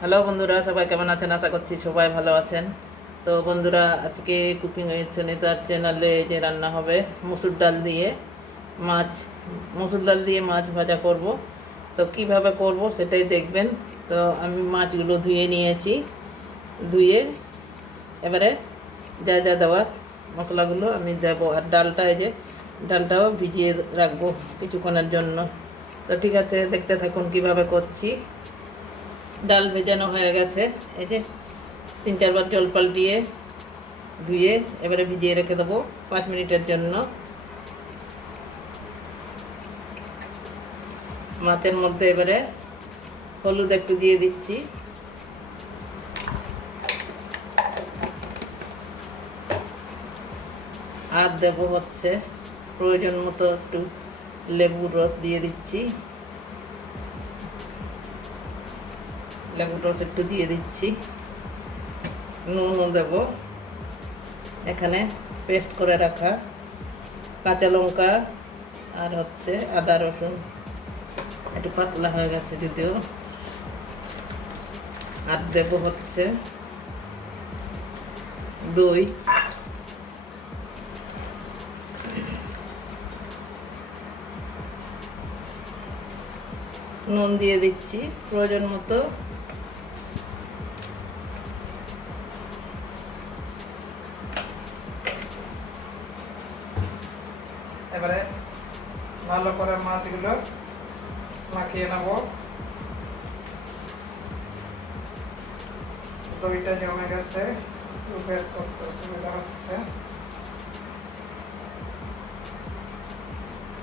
Hello বন্ধুরা, সবাই কেমন আছেন? আশা করছি সবাই ভালো আছেন। তো বন্ধুরা, আজকে কুকিং উইথ সুনিতার চ্যানেলে যে রান্না হবে মসুর ডাল দিয়ে মাছ, মসুর ডাল দিয়ে মাছ ভাজা করব। তো কিভাবে করব সেটাই দেখবেন। তো আমি মাছগুলো ধুয়ে নিয়েছি। ধুয়ে এবারে যা যা দেওয়ার মশলাগুলো আমি দেবো। আর ডালটা, এই যে ডালটাও ভিজিয়ে রাখবো কিছুক্ষণের জন্য। তো ঠিক আছে, দেখতে থাকুন কিভাবে করছি। ডাল ভেজানো হয়ে গেছে, এই যে 3-4 বার জল পাল্টিয়ে ধুয়ে এবারে ভিজিয়ে রেখে দেবো 5 মিনিটের জন্য। মাছের মধ্যে এবারে হলুদ একটু দিয়ে দিচ্ছি, আর দেবো হচ্ছে প্রয়োজন মতো একটু লেবুর রস দিয়ে দিচ্ছি। লেবুর রস একটু দিয়ে দিচ্ছি। নুনও দেবো। এখানে পেস্ট করে রাখা কাঁচা লঙ্কা আর হচ্ছে আদা রসুন, একটু পাতলা হয়ে গেছে যদিও। আর দেবো হচ্ছে দই। নুন দিয়ে দিচ্ছি প্রয়োজন মতো। এবারে ভালো করে মাছগুলো মাখিয়ে নেব। দইটা জমে গেছে, বের করতে অসুবিধা হচ্ছে।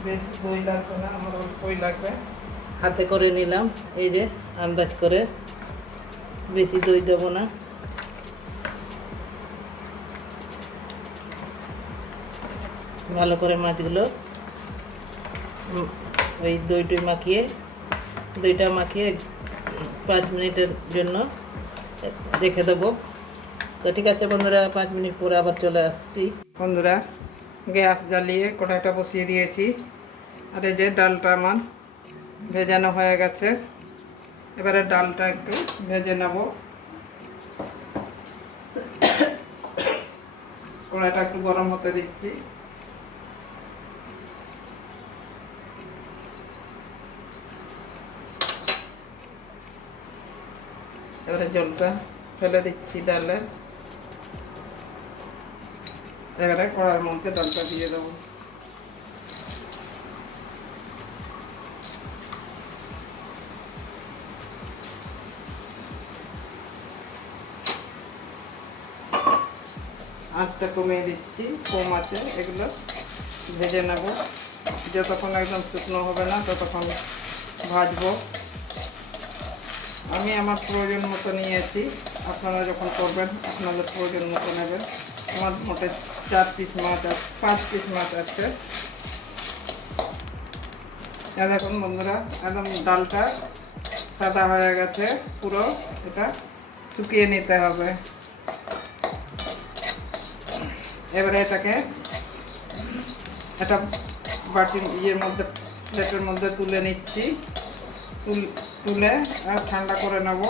বেশি দই লাগবে না, আমার অল্পই লাগবে। হাতে করে নিলাম, এই যে আন্দাজ করে, বেশি দই দেবো না। ভালো করে মাছগুলো ওই দইটা মাখিয়ে 5 মিনিটের জন্য রেখে দেবো। তো ঠিক আছে বন্ধুরা, 5 মিনিট পরে আবার চলে আসছি। বন্ধুরা, গ্যাস জ্বালিয়ে কড়াইটা বসিয়ে দিয়েছি। আর এই যে ডালটা আমার ভেজানো হয়ে গেছে। এবারে ডালটা একটু ভেজে নেব। কড়াইটা একটু গরম হতে দিচ্ছি। এবারে জলটা ফেলে দিচ্ছি ডালে। এবারে কড়াইয়ের মধ্যে ডালটা দিয়ে দেবো। আঁচটা কমিয়ে দিচ্ছি, কম আছে। এগুলো ভেজে নেব। যতক্ষণ একদম শুকনো হবে না ততক্ষণ ভাজবো। আমি আমার প্রয়োজন মতো নিয়েছি, আপনারা যখন করবেন আপনাদের প্রয়োজন মতো নেবেন। আমার মোটে 4 পিস মাছ আছে, 5 পিস মাছ আছে। দেখুন বন্ধুরা, একদম ডালটা সাদা হয়ে গেছে পুরো। এটা শুকিয়ে নিতে হবে। এবারে এটাকে একটা বাটির মধ্যে, প্লেটের মধ্যে তুলে নিচ্ছি। তুলে আর ঠান্ডা করে নেব।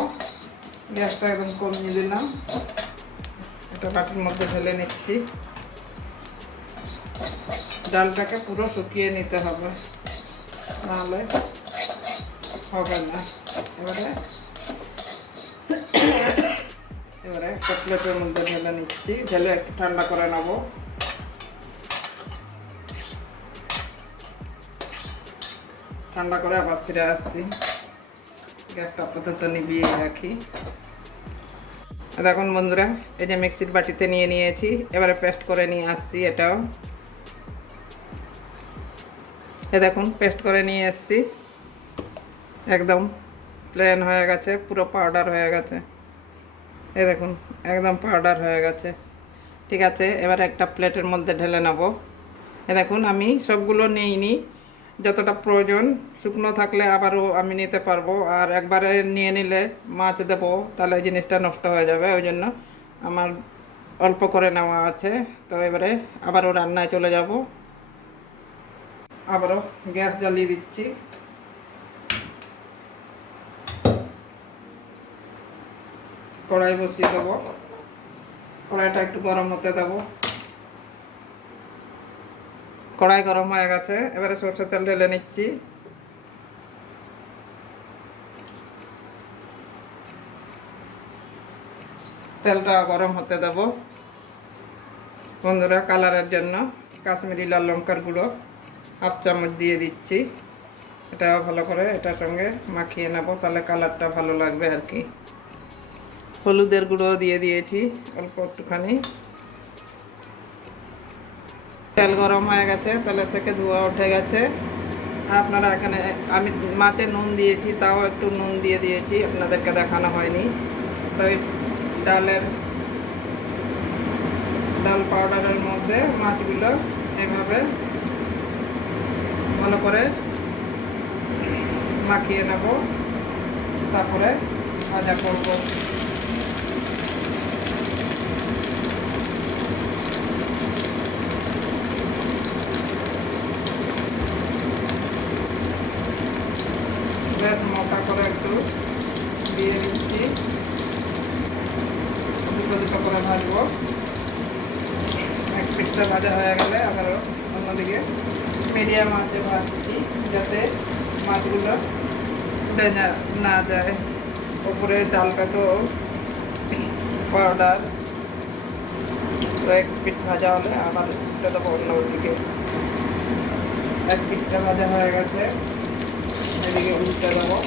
গ্যাসটা একদম কমিয়ে দিলাম। একটা বাটির মধ্যে ঢেলে নিচ্ছি। ডালটাকে পুরো শুকিয়ে নিতে হবে, নাহলে হবে না। এবারে একটা প্লেটের মধ্যে ঢেলে নিচ্ছি। ঢেলে একটু ঠান্ডা করে নেব। ঠান্ডা করে আবার ফিরে আসছি। গ্যাসটা আপাতত নিভিয়ে রাখি। দেখুন বন্ধুরা, এই যে মিক্সির বাটিতে নিয়ে নিয়েছি। এবারে পেস্ট করে নিয়ে আসছি এটাও। দেখুন পেস্ট করে নিয়ে এসছি। একদম প্লেন হয়ে গেছে, পুরো পাউডার হয়ে গেছে। এই দেখুন একদম পাউডার হয়ে গেছে। ঠিক আছে, এবার একটা প্লেটের মধ্যে ঢেলে নেব। দেখুন আমি সবগুলো নিইনি, যতটা প্রয়োজন। শুকনো থাকলে আবারও আমি নিতে পারবো, আর একবারে নিয়ে নিলে মাছ দেবো তাহলে জিনিসটা নষ্ট হয়ে যাবে। ওই জন্য আমার অল্প করে নেওয়া আছে। তো এবারে আবারও রান্নায় চলে যাব। আবারও গ্যাস জ্বালিয়ে দিচ্ছি। কড়াই বসিয়ে দেবো। কড়াইটা একটু গরম হতে দেবো। কড়াই গরম হয়ে গেছে, এবারে সরষের তেল ঢেলে নিচ্ছি। তেলটা গরম হতে দেব। বন্ধুরা, কালারের জন্য কাশ্মীরি লাল লঙ্কার গুঁড়ো 1/2 চামচ দিয়ে দিচ্ছি। এটাও ভালো করে এটার সঙ্গে মাখিয়ে নেব, তাহলে কালারটা ভালো লাগবে আর কি। হলুদের গুঁড়ো দিয়ে দিয়েছি অল্প একটুখানি। তেল গরম হয়ে গেছে, তেলের থেকে ধোঁয়া উঠে গেছে। আপনারা এখানে আমি মাছে নুন দিয়েছি, তাও একটু নুন দিয়ে দিয়েছি, আপনাদেরকে দেখানো হয়নি। তাই ডাল পাউডারের মধ্যে মাছগুলো এভাবে ভালো করে মাখিয়ে নেব, তারপরে ভাজা করব। বেশ মোটা করে একটু দিয়ে দিচ্ছি, দুটো দুটো করে ভাজবো। এক পিঠটা ভাজা হয়ে গেলে আবারও অন্যদিকে মিডিয়াম আঁচে ভাজছি, যাতে মাছগুলো না যায়। ওপরে ডালটা তো পাউডার, তো এক পিঠ ভাজা হলে আবার উল্টে দেবো অন্যদিকে। এক পিঠটা ভাজা হয়ে গেছে, এদিকে উল্টে দেবো।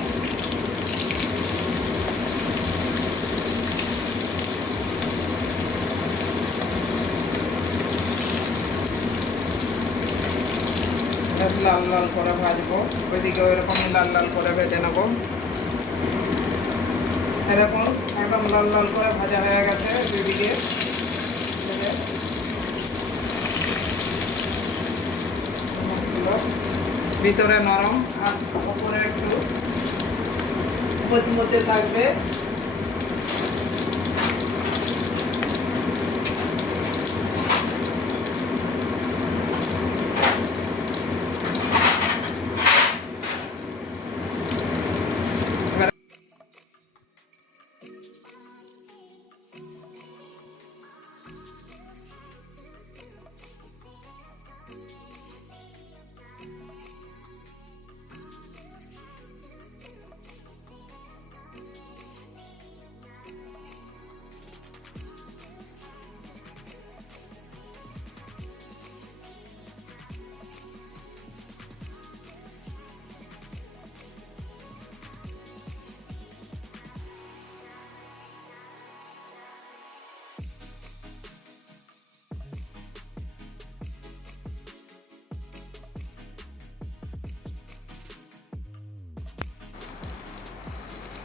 লাল লাল করে ভাজবো, ওইদিকে ওইরকমই লাল লাল করে ভেজে নেবো। এরকম একদম লাল লাল করে ভাজা হয়ে গেছে দুদিকে। ভিতরে নরম আর উপরে একটু মচমচে থাকবে।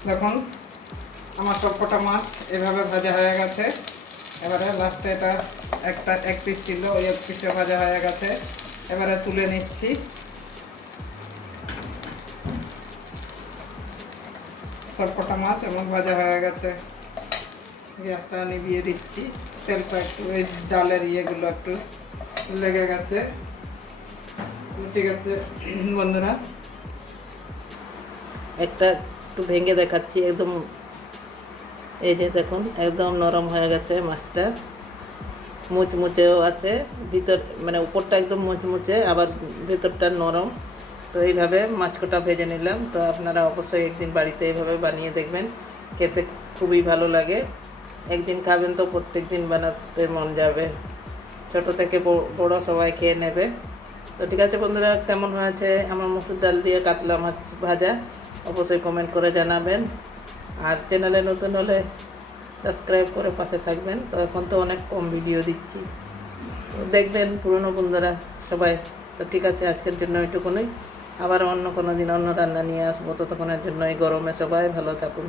দেখুন আমার সবকটা মাছ এভাবে ভাজা হয়ে গেছে। এবারে লাস্টে এটা এক পিস ছিল, ওই এক পিসটা ভাজা হয়ে গেছে। এবারে তুলে নিচ্ছি। সবকটা মাছ এমন ভাজা হয়ে গেছে। গ্যাসটা নিভিয়ে দিচ্ছি। তেলটা একটু ওই ডালের ইয়েগুলো একটু লেগে গেছে। ঠিক আছে বন্ধুরা, একটা একটু ভেঙে দেখাচ্ছি। একদম এই যে দেখুন, একদম নরম হয়ে গেছে মাছটা, মুচমুচেও আছে। ভিতর মানে উপরটা একদম মুচমুচে, আবার ভেতরটা নরম। তো এইভাবে মাছ কটা ভেজে নিলাম। তো আপনারা অবশ্যই একদিন বাড়িতে এইভাবে বানিয়ে দেখবেন, খেতে খুবই ভালো লাগে। একদিন খাবেন তো প্রত্যেক দিন বানাতে মন যাবে। ছোট থেকে বড় সবাই খেয়ে নেবে। তো ঠিক আছে বন্ধুরা, কেমন হয়েছে আমার মসুর ডাল দিয়ে কাতলা মাছ ভাজা অবশ্যই কমেন্ট করে জানাবেন। আর চ্যানেলে নতুন হলে সাবস্ক্রাইব করে পাশে থাকবেন। তো এখন তো অনেক কম ভিডিও দিচ্ছি, তো দেখবেন পুরনো বন্ধুরা সবাই। তো ঠিক আছে, আজকের জন্য এইটুকুনই। আবার অন্য কোনো দিন অন্য রান্না নিয়ে আসবো। ততক্ষণের জন্য এই গরমে সবাই ভালো থাকুন।